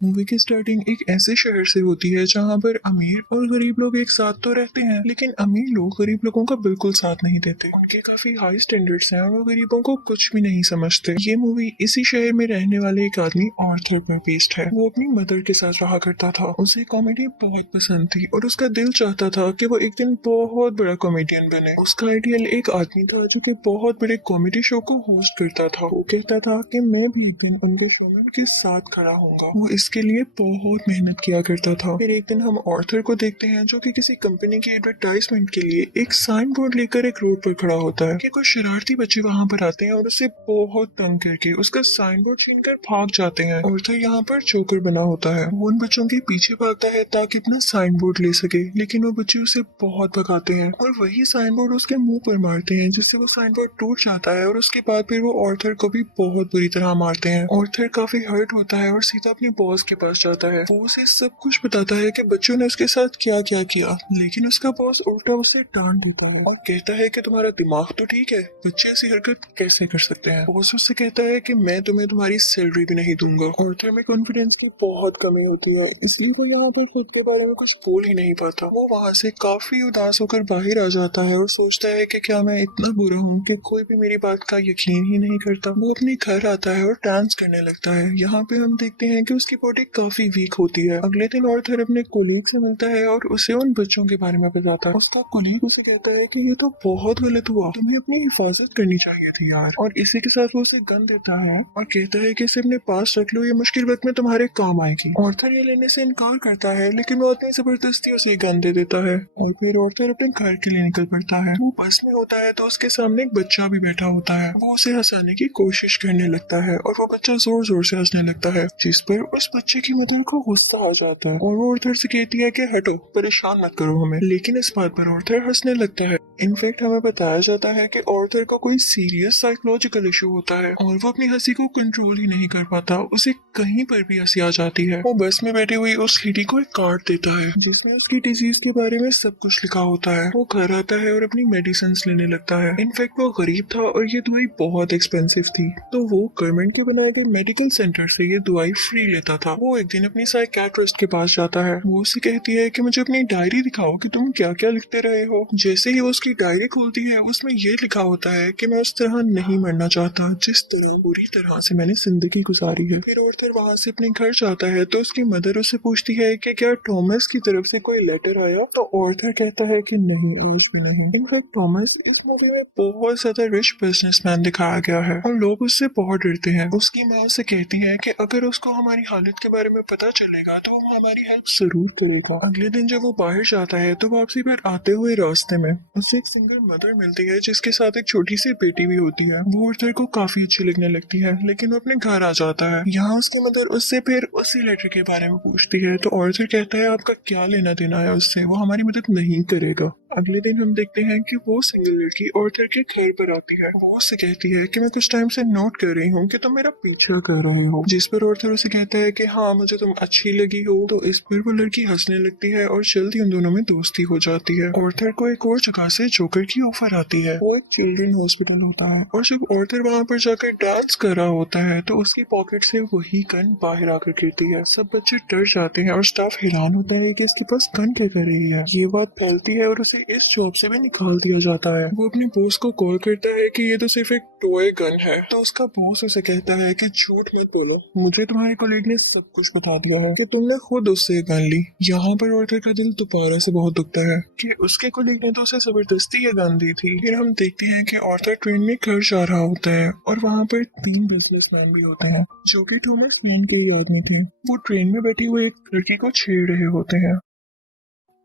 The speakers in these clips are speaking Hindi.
मूवी की स्टार्टिंग एक ऐसे शहर से होती है जहाँ पर अमीर और गरीब लोग एक साथ तो रहते हैं, लेकिन अमीर लोग गरीब लोगों का बिल्कुल साथ नहीं देते। उनके काफी हाई स्टैंडर्ड्स हैं और वो गरीबों को कुछ भी नहीं समझते। ये मूवी इसी शहर में रहने वाले एक आदमी आर्थर पर बेस्ड है। वो अपनी मदर के साथ रहा करता था। उसे कॉमेडी बहुत पसंद थी और उसका दिल चाहता था कि वो एक दिन बहुत बड़ा कॉमेडियन बने। उसका आइडियल एक आदमी था जो कि बहुत बड़े कॉमेडी शो को होस्ट करता था। वो कहता था कि मैं भी एक दिन उनके शो में उनके साथ खड़ा होऊंगा। वो इसके लिए बहुत मेहनत किया करता था। फिर एक दिन हम ऑर्थर को देखते हैं जो कि किसी कंपनी की एडवर्टाइजमेंट के लिए एक साइन बोर्ड लेकर एक रोड पर खड़ा होता है कि कुछ शरारती बच्चे वहां पर आते हैं और उसे बहुत तंग करके उसका साइन बोर्ड छीन कर भाग जाते हैं। ऑर्थर यहाँ पर जोकर बना होता है। वो उन बच्चों के पीछे भागता है ताकि अपना साइन बोर्ड ले सके, लेकिन वो बच्चे उसे बहुत भगाते हैं और वही साइन बोर्ड उसके मुंह पर मारते हैं, जिससे वो साइन बोर्ड टूट जाता है और उसके बाद फिर वो ऑर्थर को भी बहुत बुरी तरह मारते हैं। ऑर्थर काफी हर्ट होता है और सीधा अपनी बॉस के पास जाता है। वो उसे सब कुछ बताता है कि बच्चों ने उसके साथ क्या क्या किया, लेकिन उसका बॉस उल्टा उसे डांट देता है और कहता है कि तुम्हारा दिमाग तो ठीक है, बच्चे ऐसी हरकत कैसे कर सकते हैं। बॉस उससे कहता है कि मैं तुम्हें तुम्हारी सैलरी भी नहीं दूंगा। ऑर्थर में कॉन्फिडेंस की बहुत कमी होती है, इसलिए वो यहाँ पर खुद के बारे में कुछ बोल ही नहीं पाता। वो वहाँ से काफी उदास होकर बाहर आ जाता है और सोचता है कि क्या मैं इतना बुरा हूँ कि कोई भी मेरी बात का यकीन ही नहीं करता। वो अपने घर आता है और डांस करने लगता है। यहाँ पे हम देखते हैं कि उसकी बॉडी काफी वीक होती है। अगले दिन ऑर्थर अपने कोलीग से मिलता है और उसे उन बच्चों के बारे में बताता है। उसका कोलीग उसे कहता है कि ये तो बहुत गलत हुआ, तुम्हें अपनी हिफाजत करनी चाहिए थी यार। और इसी के साथ वो उसे गन देता है और कहता है कि इसे अपने पास रख लो, ये मुश्किल वक्त में तुम्हारे काम आएगी। ऑर्थर ये लेने से इनकार करता है, लेकिन वो अपनी जबरदस्ती उसे गन दे देता है और फिर ऑर्थर अपने घर के लिए निकल पड़ता है। वो बस में होता है तो उसके सामने एक बच्चा भी बैठा होता है। वो उसे हंसाने की कोशिश करने लगता है और वो बच्चा जोर जोर से हंसने लगता है, जिस पर उस बच्चे की मदर को गुस्सा आ जाता है और वो ऑर्थर से कहती है कि हटो, परेशान मत करो हमें। लेकिन इस बात पर ऑर्थर हंसने लगता है। इनफैक्ट हमें बताया जाता है कि ऑर्थर को कोई सीरियस साइकोलॉजिकल इशू होता है और वो अपनी हंसी को कंट्रोल ही नहीं कर पाता। उसे कहीं पर भी हंसी आ जाती है। वो बस में बैठी हुई उस लेडी को एक कार्ड देता है जिसमें उसकी डिजीज के बारे में सब कुछ लिखा होता है। वो घर आता है और अपनी मेडिसिन लेने लगता है। इनफैक्ट वो गरीब था और ये दवाई बहुत एक्सपेंसिव थी, तो वो गवर्नमेंट के बनाए गए मेडिकल सेंटर से ये दवाई फ्री लेता था। वो एक दिन अपनी साइकियाट्रिस्ट के पास जाता है। वो उसे कहती है कि मुझे अपनी डायरी दिखाओ कि तुम क्या क्या लिखते रहे हो। जैसे ही वो उसकी डायरी खोलती है उसमें ये लिखा होता है कि मैं उस तरह नहीं मरना चाहता जिस तरह बुरी तरह से मैंने जिंदगी गुजारी है। फिर ऑर्थर वहाँ से अपने घर जाता है तो उसकी मदर उससे पूछती है कि क्या टॉमस की तरफ से कोई लेटर आया, तो ऑर्थर कहता है कि नहीं, आज भी नहीं। इनफैक्ट टॉमस इस मूवी में बहुत ज्यादा रिच बिजनेसमैन दिखाया गया है और लोग उससे बहुत डरते हैं। उसकी माँ उसे कहती है कि अगर उसको हमारी हालत के बारे में पता चलेगा तो वो हमारी हेल्प जरूर करेगा। अगले दिन जब वो बाहर जाता है तो वापसी पर आते हुए रास्ते में उसे एक सिंगल मदर मिलती है जिसके साथ एक छोटी सी बेटी भी होती है। वो ऑर्थर को काफी अच्छी लगने लगती है, लेकिन वो अपने घर आ जाता है। यहाँ उसकी मदर उससे फिर उसी लेटर के बारे में पूछती है तो ऑर्थर कहता है आपका क्या लेना देना है उससे, वो हमारी मदद नहीं करेगा। अगले दिन हम देखते हैं कि वो सिंगल लड़की ऑर्थर के घर पर आती है। वो उससे कहती है कि मैं कुछ टाइम से नोट कर रही हूँ कि तुम मेरा पीछा कर रहे हो, जिस पर ऑर्थर उसे कहता है कि हाँ, मुझे तुम अच्छी लगी हो। तो इस पर वो लड़की हंसने लगती है और जल्दी उन दोनों में दोस्ती हो जाती है। ऑर्थर को एक और जगह से जोकर की ऑफर आती है। वो एक चिल्ड्रन हॉस्पिटल होता है और जब ऑर्थर वहाँ पर जाकर डांस कर रहा होता है तो उसकी पॉकेट से वही गन बाहर आकर गिरती है। सब बच्चे डर जाते हैं और स्टाफ हैरान होता है कि इसके पास गन क्या कर रही है। ये बात फैलती है और उसे इस जॉब से भी निकाल दिया जाता है। वो अपने बॉस को कॉल करता है कि ये तो सिर्फ एक टॉय गन है, तो उसका बॉस उसे कहता है कि झूठ मत बोलो, मुझे तुम्हारे कॉलीग ने सब कुछ बता दिया है कि तुमने खुद उससे गन ली। यहाँ पर ऑर्थर का दिल दोबारा से बहुत दुखता है कि उसके कॉलीग ने तो उसे जबरदस्ती ये गन दी थी। फिर हम देखते हैं कि ऑर्थर ट्रेन में घर जा रहा होता है और वहाँ पर 3 बिजनेसमैन भी होते हैं जो कि थॉमस मैन के ही आदमी थे। वो ट्रेन में बैठी हुई एक लड़की को छेड़ रहे होते हैं।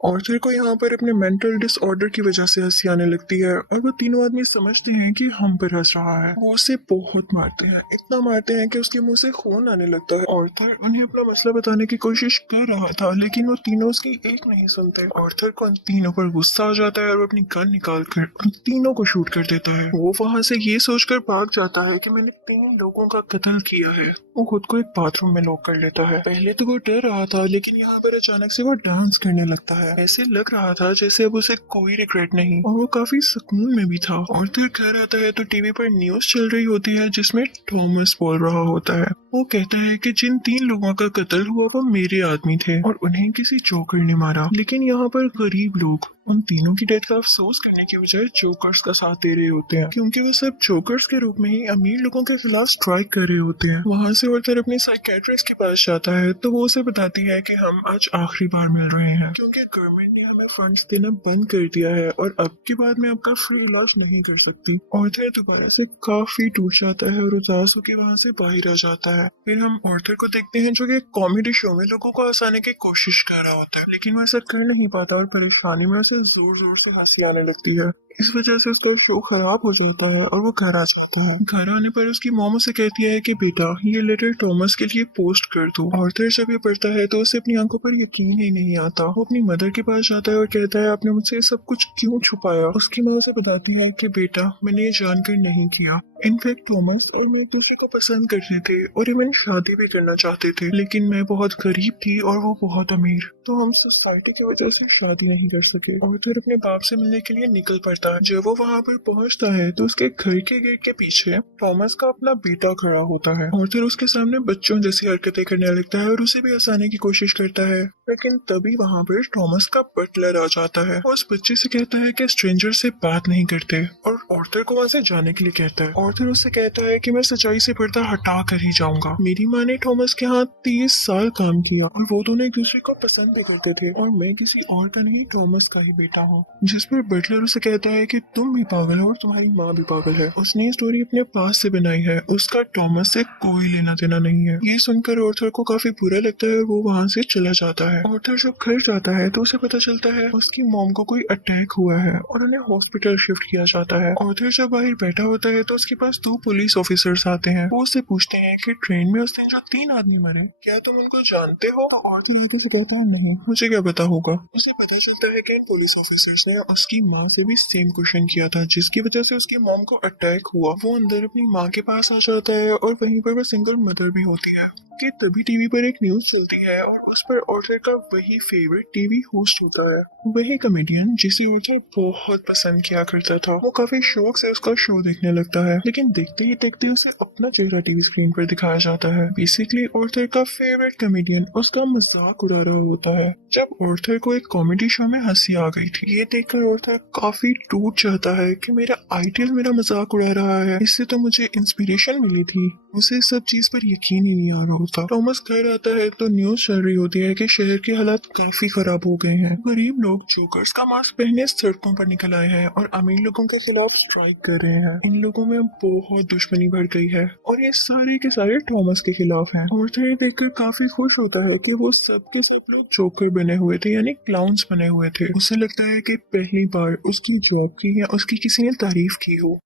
ऑर्थर को यहाँ पर अपने मेंटल डिसऑर्डर की वजह से हंसी आने लगती है और वो तीनों आदमी समझते हैं कि हम पर हंस रहा है। वो उसे बहुत मारते हैं, इतना मारते हैं कि उसके मुंह से खून आने लगता है। ऑर्थर उन्हें अपना मसला बताने की कोशिश कर रहा था, लेकिन वो तीनों उसकी एक नहीं सुनते। ऑर्थर को उन तीनों पर गुस्सा आ जाता है और वो अपनी गन निकाल कर उन तीनों को शूट कर देता है। वो वहाँ से ये सोचकर भाग जाता है कि मैंने 3 लोगों का कत्ल किया है। वो खुद को एक बाथरूम में लॉक कर लेता है। पहले तो वो डर रहा था, लेकिन यहाँ पर अचानक से वो डांस करने लगता है है। ऐसे लग रहा था जैसे अब उसे कोई रिग्रेट नहीं और वो काफी सुकून में भी था। आर्थर घर आता है तो टीवी पर न्यूज चल रही होती है जिसमें थॉमस बोल रहा होता है। वो कहता है कि जिन 3 लोगों का कत्ल हुआ वो मेरे आदमी थे और उन्हें किसी जोकर ने मारा। लेकिन यहाँ पर गरीब लोग उन तीनों की डेथ का अफसोस करने की बजाय जोकर्स का साथ दे रहे होते हैं, क्योंकि वो सब जोकर्स के रूप में ही अमीर लोगों के खिलाफ स्ट्राइक कर रहे होते हैं। वहाँ से आर्थर अपने साइकेट्रिस्ट के पास जाता है तो वो उसे बताती है कि हम आज आखिरी बार मिल रहे हैं, क्योंकि गवर्नमेंट ने हमें फंड्स देना बंद कर दिया है और अब के बाद में आपका फ्री इलाज नहीं कर सकती। आर्थर दोबारा से काफी टूट जाता है और उदास होकर वहाँ से बाहर आ जाता है। फिर हम आर्थर को देखते हैं जो कि कॉमेडी शो में लोगों को हंसाने की कोशिश कर रहा होता है, लेकिन वो ऐसा कर नहीं पाता और परेशानी में उसे जोर जोर से हंसी आने लगती है। इस वजह से उसका शो खराब हो जाता है और वो घर आ जाता है। घर आने पर उसकी मॉम उसे कहती है कि बेटा ये लेटर थॉमस के लिए पोस्ट कर दो। आर्थर जब ये पढ़ता है तो उसे अपनी आंखों पर यकीन ही नहीं आता। वो अपनी मदर के पास जाता है और कहता है आपने मुझसे सब कुछ क्यों छुपाया। उसकी माँ उसे बताती है कि बेटा मैंने ये जानकर नहीं किया। इनफैक्ट थॉमस और मैं एक दूसरे को पसंद करते थे और इवन शादी भी करना चाहते थे, लेकिन मैं बहुत गरीब थी और वो बहुत अमीर, तो हम सोसाइटी की वजह से शादी नहीं कर सके। आर्थर अपने बाप से मिलने के लिए निकल पड़ता है। जब वो वहाँ पर पहुँचता है तो उसके घर के गेट के पीछे थॉमस का अपना बेटा खड़ा होता है। आर्थर उसके सामने बच्चों जैसी हरकतें करने लगता है और उसे भी हंसाने की कोशिश करता है, लेकिन तभी वहाँ पर थॉमस का बटलर आ जाता है और उस बच्चे से कहता है कि स्ट्रेंजर से बात नहीं करते और आर्थर को वहाँ से जाने के लिए कहता है। आर्थर उससे कहता है कि मैं सच्चाई से पर्दा हटा कर ही जाऊंगा। मेरी माँ ने थॉमस के हाथ 30 साल काम किया और वो दोनों एक दूसरे को पसंद भी करते थे और मैं किसी और का नहीं थॉमस का ही बेटा हूँ। जिस पर बटलर उसे कहता है कि तुम भी पागल हो और तुम्हारी माँ भी पागल है। उसने ये स्टोरी अपने पास से बनाई है, उसका थॉमस से कोई लेना देना नहीं है। ये सुनकर आर्थर को काफी बुरा लगता है और वो वहाँ से चला जाता है। आर्थर जब घर जाता है तो उसे पता चलता है उसकी मॉम को कोई अटैक हुआ है और उन्हें हॉस्पिटल शिफ्ट किया जाता है। आर्थर जब बाहर बैठा होता है तो उसके पास 2 पुलिस ऑफिसर्स आते हैं। वो उससे पूछते हैं कि ट्रेन में उस दिन जो 3 आदमी मरे क्या तुम उनको जानते हो। तो आर्थर उनको से कहता है नहीं, मुझे क्या पता होगा। उसे पता चलता है कि इन पुलिस ऑफिसर्स ने उसकी माँ से भी सेम क्वेश्चन किया था, जिसकी वजह से उसकी मॉम को अटैक हुआ। वो अंदर अपनी माँ के पास आ जाता है और वहीं पर वो सिंगल मदर भी होती है कि तभी टीवी पर एक न्यूज चलती है और उस पर आर्थर का वही फेवरेट टीवी होस्ट होता है, वही कॉमेडियन जिसे आर्थर बहुत पसंद किया करता था। वो काफी शौक से उसका शो देखने लगता है, लेकिन देखते ही देखते उसे अपना चेहरा टीवी स्क्रीन पर दिखाया जाता है। बेसिकली आर्थर का फेवरेट कॉमेडियन उसका मजाक उड़ा रहा होता है। जब आर्थर को एक कॉमेडी शो में हंसी आ गई थी, ये देखकर आर्थर काफी टूट जाता है कि मेरा आइडियल मेरा मजाक उड़ा रहा है, इससे तो मुझे इंस्पिरेशन मिली थी। उसे सब चीज पर यकीन ही नहीं आ रहा होता। थॉमस घर आता है तो न्यूज चल रही होती है कि शहर के हालात काफी खराब हो गए हैं। गरीब लोग जोकर्स का मास्क पहने सड़कों पर निकल आए हैं और अमीर लोगों के खिलाफ स्ट्राइक कर रहे हैं। इन लोगों में बहुत दुश्मनी बढ़ गई है और ये सारे के सारे थॉमस के खिलाफ हैं। आर्थर ये देखकर काफी खुश होता है कि वो सब के सब लोग जोकर बने हुए थे, यानी क्लाउन्स बने हुए थे। उसे लगता है कि पहली बार उसकी जॉब की या उसकी किसी ने तारीफ की हो।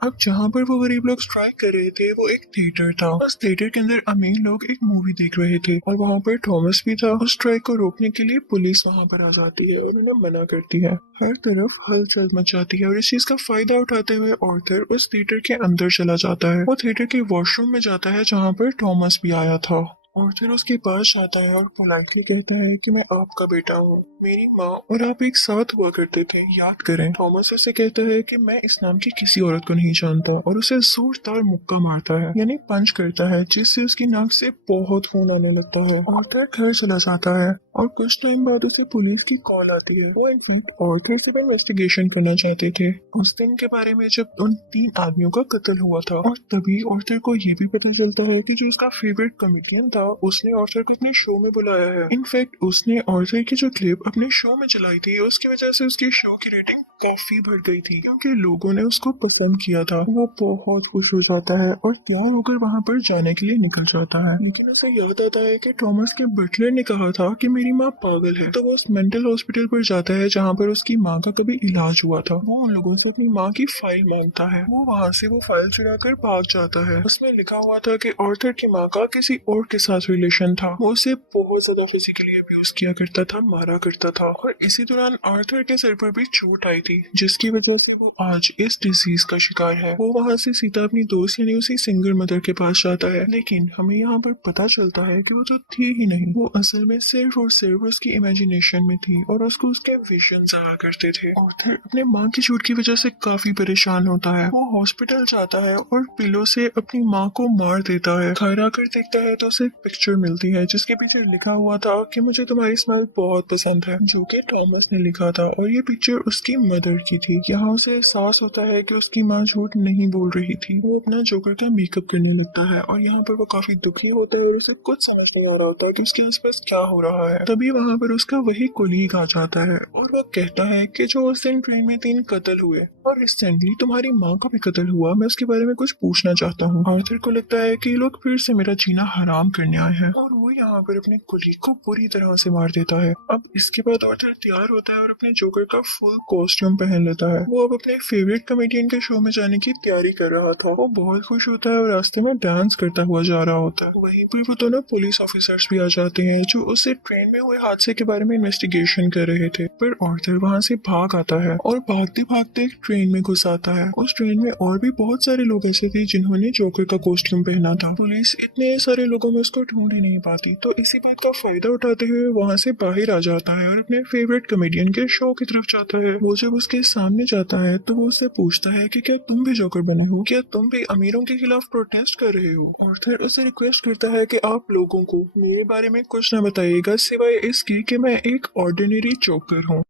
अब जहाँ पर वो गरीब लोग स्ट्राइक कर रहे थे वो एक थिएटर था। उस थिएटर के अंदर अमीर लोग एक मूवी देख रहे थे और वहाँ पर थॉमस भी था। उस स्ट्राइक को रोकने के लिए पुलिस वहाँ पर आ जाती है और उन्हें मना करती है। हर तरफ हलचल मच जाती है और इस चीज का फायदा उठाते हुए आर्थर उस थिएटर के अंदर चला जाता है। वो थिएटर के वॉशरूम में जाता है जहाँ पर थॉमस भी आया था। आर्थर उसके पास जाता है और पोलाइटली कहता है कि मैं आपका बेटा हूँ, मेरी माँ और आप एक साथ हुआ करते थे, याद करें। थॉमस उसे कहता है कि मैं इस नाम की किसी औरत को नहीं जानता और उसे जोरदार मुक्का मारता है, यानी पंच करता है, जिससे उसकी नाक से बहुत खून आने लगता है। आर्थर घर चला जाता है और कुछ टाइम बाद उसे पुलिस की कॉल आती है। वो इनफैक्ट आर्थर से भी इन्वेस्टिगेशन करना चाहते थे उस दिन के बारे में जब उन 3 आदमियों का कत्ल हुआ था। और तभी आर्थर को ये भी पता चलता है कि जो उसका फेवरेट कॉमेडियन था उसने आर्थर को अपने शो में बुलाया है। इनफैक्ट उसने आर्थर की जो क्लिप अपने शो में चलाई थी उसकी वजह से उसके शो की रेटिंग काफी बढ़ गई थी, क्योंकि लोगों ने उसको पसंद किया था। वो बहुत खुश हो जाता है और तैयार होकर वहाँ पर जाने के लिए निकल जाता है, लेकिन उसे याद आता है कि थॉमस के बटलर ने कहा था कि मेरी माँ पागल है। तो वो उस मेंटल हॉस्पिटल पर जाता है जहाँ पर उसकी माँ का कभी इलाज हुआ था। वो उन लोगों से अपनी माँ की फाइल मांगता है। वो वहाँ से वो फाइल चुरा कर भाग जाता है। उसमें लिखा हुआ था कि आर्थर की माँ का किसी और के साथ रिलेशन था। वो उसे बहुत ज्यादा फिजिकली अब्यूज किया करता था, मारा करता रहता था और इसी दौरान आर्थर के सिर पर भी चोट आई थी, जिसकी वजह से वो आज इस डिजीज का शिकार है। वो वहाँ से सीधा अपनी दोस्त यानी उसी सिंगल मदर के पास जाता है, लेकिन हमें यहाँ पर पता चलता है कि वो जो थी ही नहीं, वो असल में सिर्फ और सिर्फ उसकी इमेजिनेशन में थी और उसको उसके विजन्स आया करते थे। आर्थर अपने माँ की चोट की वजह से काफी परेशान होता है। वो हॉस्पिटल जाता है और पिलो से अपनी माँ को मार देता है। घर आकर देखता है तो उसे एक पिक्चर मिलती है जिसके पीछे लिखा हुआ था कि मुझे तुम्हारी स्माइल बहुत पसंद है, जो कि थॉमस ने लिखा था और ये पिक्चर उसकी मदर की थी। यहाँ उसे एहसास होता है कि उसकी माँ झूठ नहीं बोल रही थी। वो अपना जोकर का मेकअप करने लगता है और यहाँ पर वो काफी दुखी होता है और उसे कुछ समझ नहीं आ रहा होता कि उसके आसपास क्या हो रहा है। तभी वहाँ पर उसका वही कोलीग आ जाता है और वो कहता है कि जो उस दिन ट्रेन में 3 कत्ल हुए और रिसेंटली तुम्हारी माँ का भी कत्ल हुआ, मैं उसके बारे में कुछ पूछना चाहता हूँ। आर्थर को लगता है कि ये लोग फिर से मेरा जीना हराम करने आए हैं और वो यहाँ पर अपने कुलीग को बुरी तरह से मार देता है। अब इसके बाद आर्थर तैयार होता है और अपने जोकर का फुल कॉस्ट्यूम पहन लेता है। वो अब अपने फेवरेट कॉमेडियन के शो में जाने की तैयारी कर रहा था। वो बहुत खुश होता है और रास्ते में डांस करता हुआ जा रहा होता है। वहीं पर वो दोनों पुलिस ऑफिसर्स भी आ जाते हैं जो उससे ट्रेन में हुए हादसे के बारे में इन्वेस्टिगेशन कर रहे थे। फिर आर्थर वहाँ से भाग आता है और भागते भागते एक ट्रेन में घुस आता है। उस ट्रेन में और भी बहुत सारे लोग ऐसे थे जिन्होंने जोकर का कॉस्ट्यूम पहना था। पुलिस इतने सारे लोगों में उसको ढूंढ ही नहीं पाती, तो इसी बात का फायदा उठाते हुए वहाँ से बाहर आ जाता है और अपने फेवरेट कॉमेडियन के शो की तरफ जाता है। वो जब उसके सामने जाता है तो वो उससे पूछता है कि क्या तुम भी जोकर बने हो, क्या तुम भी अमीरों के खिलाफ प्रोटेस्ट कर रहे हो। आर्थर उससे रिक्वेस्ट करता है कि आप लोगों को मेरे बारे में कुछ न बताइएगा सिवाय इसकी कि मैं एक ऑर्डिनरी जोकर हूँ।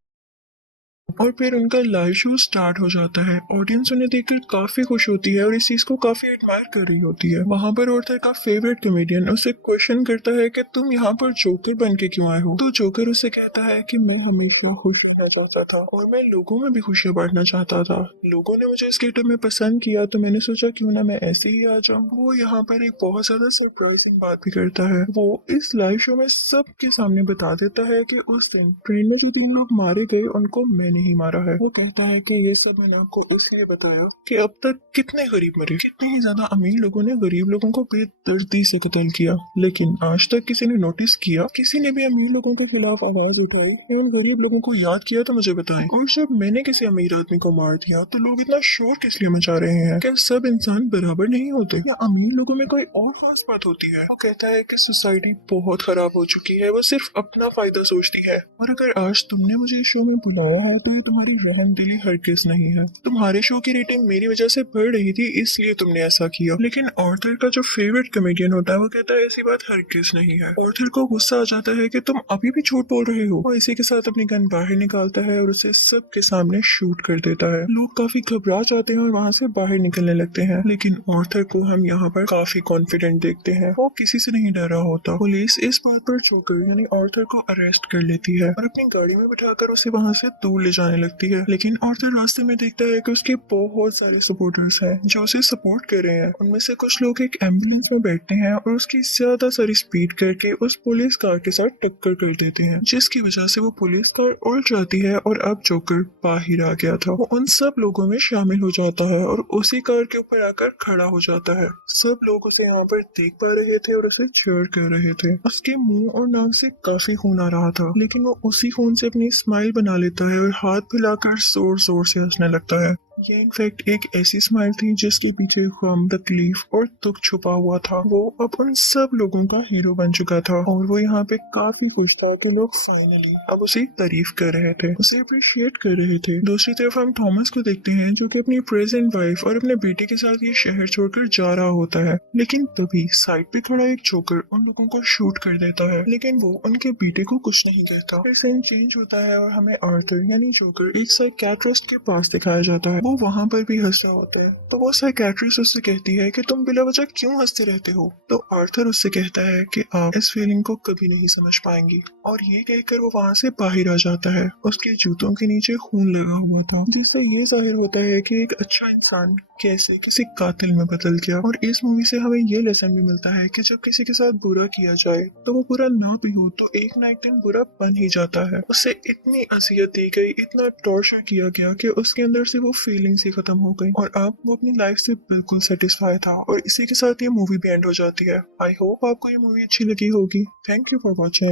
और फिर उनका लाइव शो स्टार्ट हो जाता है। ऑडियंस उन्हें देखकर काफी खुश होती है और इस चीज को काफी एडमायर कर रही होती है। वहाँ पर आर्थर का फेवरेट कॉमेडियन उसे क्वेश्चन करता है कि तुम यहाँ पर जोकर बन के क्यों आए हो। तो जोकर उसे कहता है कि मैं हमेशा खुश रहना चाहता था और मैं लोगों में भी खुशियाँ बांटना चाहता था। लोगों ने मुझे इस गेटअप में पसंद किया तो मैंने सोचा क्यों ना मैं ऐसे ही आ जाऊँ। वो यहाँ पर एक बहुत ज्यादा सरप्राइजिंग बात भी करता है। वो इस लाइव शो में सबके सामने बता देता है कि उस दिन ट्रेन में जो 3 लोग मारे गए उनको मैंने ही मारा है। वो कहता है कि ये सब मैंने आपको इसलिए बताया कि अब तक कितने गरीब मरे, कितने ही ज्यादा अमीर लोगों ने गरीब लोगों को बेदर्दी से कत्ल किया, लेकिन आज तक किसी ने नोटिस किया, किसी ने भी अमीर लोगों के खिलाफ आवाज उठाई, इन गरीब लोगों को याद किया तो मुझे बताएं। और जब मैंने किसी अमीर आदमी को मार दिया तो लोग इतना शोर किस लिए मचा रहे हैं। क्या सब इंसान बराबर नहीं होते या अमीर लोगों में कोई और खास बात होती है। वो कहता है कि सोसाइटी बहुत खराब हो चुकी है, वो सिर्फ अपना फायदा सोचती है और अगर आज तुमने मुझे इस शो में बुलाया है तो ये तुम्हारी रहमदिली हरगिज नहीं है। तुम्हारे शो की रेटिंग मेरी वजह से बढ़ रही थी इसलिए तुमने ऐसा किया। लेकिन आर्थर का जो फेवरेट कॉमेडियन होता है वो कहता है ऐसी बात हरगिज नहीं है। आर्थर को गुस्सा आ जाता है कि तुम अभी भी झूठ बोल रहे हो और इसी के साथ अपनी गन बाहर निकालता है और उसे सबके सामने शूट कर देता है। लोग काफी घबरा जाते हैं और वहाँ से बाहर निकलने लगते हैं, लेकिन आर्थर को हम यहाँ पर काफी कॉन्फिडेंट देखते हैं। वो किसी से नहीं डरा होता। पुलिस इस बात पर जोकर यानी आर्थर को अरेस्ट कर लेती है और अपनी गाड़ी में बिठाकर उसे वहाँ से दूर ले जाने लगती है। लेकिन आर्थर रास्ते में देखता है कि उसके बहुत सारे सपोर्टर्स हैं जो उसे सपोर्ट कर रहे हैं। उनमें से कुछ लोग एक एम्बुलेंस में बैठते हैं और उसकी ज्यादा सारी स्पीड करके उस पुलिस कार के साथ टक्कर कर देते हैं, जिसकी वजह से वो पुलिस कार उल्ट जाती है और अब जोकर बाहर आ गया था। वो उन सब लोगों में शामिल हो जाता है और उसी कार के ऊपर आकर खड़ा हो जाता है। सब लोग उसे यहाँ पर देख पा रहे थे और उसे चीयर कर रहे थे। उसके मुंह और नाक से काफी खून आ रहा था, लेकिन वो उसी खून से अपनी स्माइल बना लेता है और हाथ फैलाकर जोर जोर से हंसने लगता है। ये इनफैक्ट एक ऐसी स्माइल थी जिसके पीछे गम, तकलीफ और दुख छुपा हुआ था। वो अब उन सब लोगों का हीरो बन चुका था और वो यहाँ पे काफी खुश था कि लोग फाइनली अब उसे तारीफ कर रहे थे, उसे अप्रिशिएट कर रहे थे। दूसरी तरफ हम थॉमस को देखते हैं जो कि अपनी प्रेजेंट वाइफ और अपने बेटे के साथ ये शहर छोड़कर जा रहा होता है, लेकिन तभी साइड पे खड़ा एक जोकर उन लोगों को शूट कर देता है, लेकिन वो उनके बेटे को कुछ नहीं कहता। फिर सीन चेंज होता है और हमें आर्थर यानी जोकर एक साइकियाट्रिस्ट के पास दिखाया जाता है। वो वहाँ पर भी हंस रहा होता है, तो वो साइकियाट्रिस्ट उससे कहती है कि तुम बिला वजह क्यों हंसते रहते हो। तो आर्थर उससे कहता है कि आप इस फीलिंग को कभी नहीं समझ पाएंगी, और ये कहकर वो वहाँ से बाहर आ जाता है। उसके जूतों के नीचे खून लगा हुआ था, जिससे ये जाहिर होता है कि एक अच्छा इंसान कैसे किसी कातिल में बदल गया। और इस मूवी से हमें ये लेसन भी मिलता है कि जब किसी के साथ बुरा किया जाए तो वो बुरा ना भी हो तो एक ना एक दिन बुरा बन ही जाता है। उसे इतनी अजियत दी गई, इतना टॉर्चर किया गया कि उसके अंदर से वो फीलिंग्स ही खत्म हो गई और अब वो अपनी लाइफ से बिल्कुल सेटिस्फाई था। और इसी के साथ ये मूवी भी एंड हो जाती है। आई होप आपको ये मूवी अच्छी लगी होगी। Thank you for watching.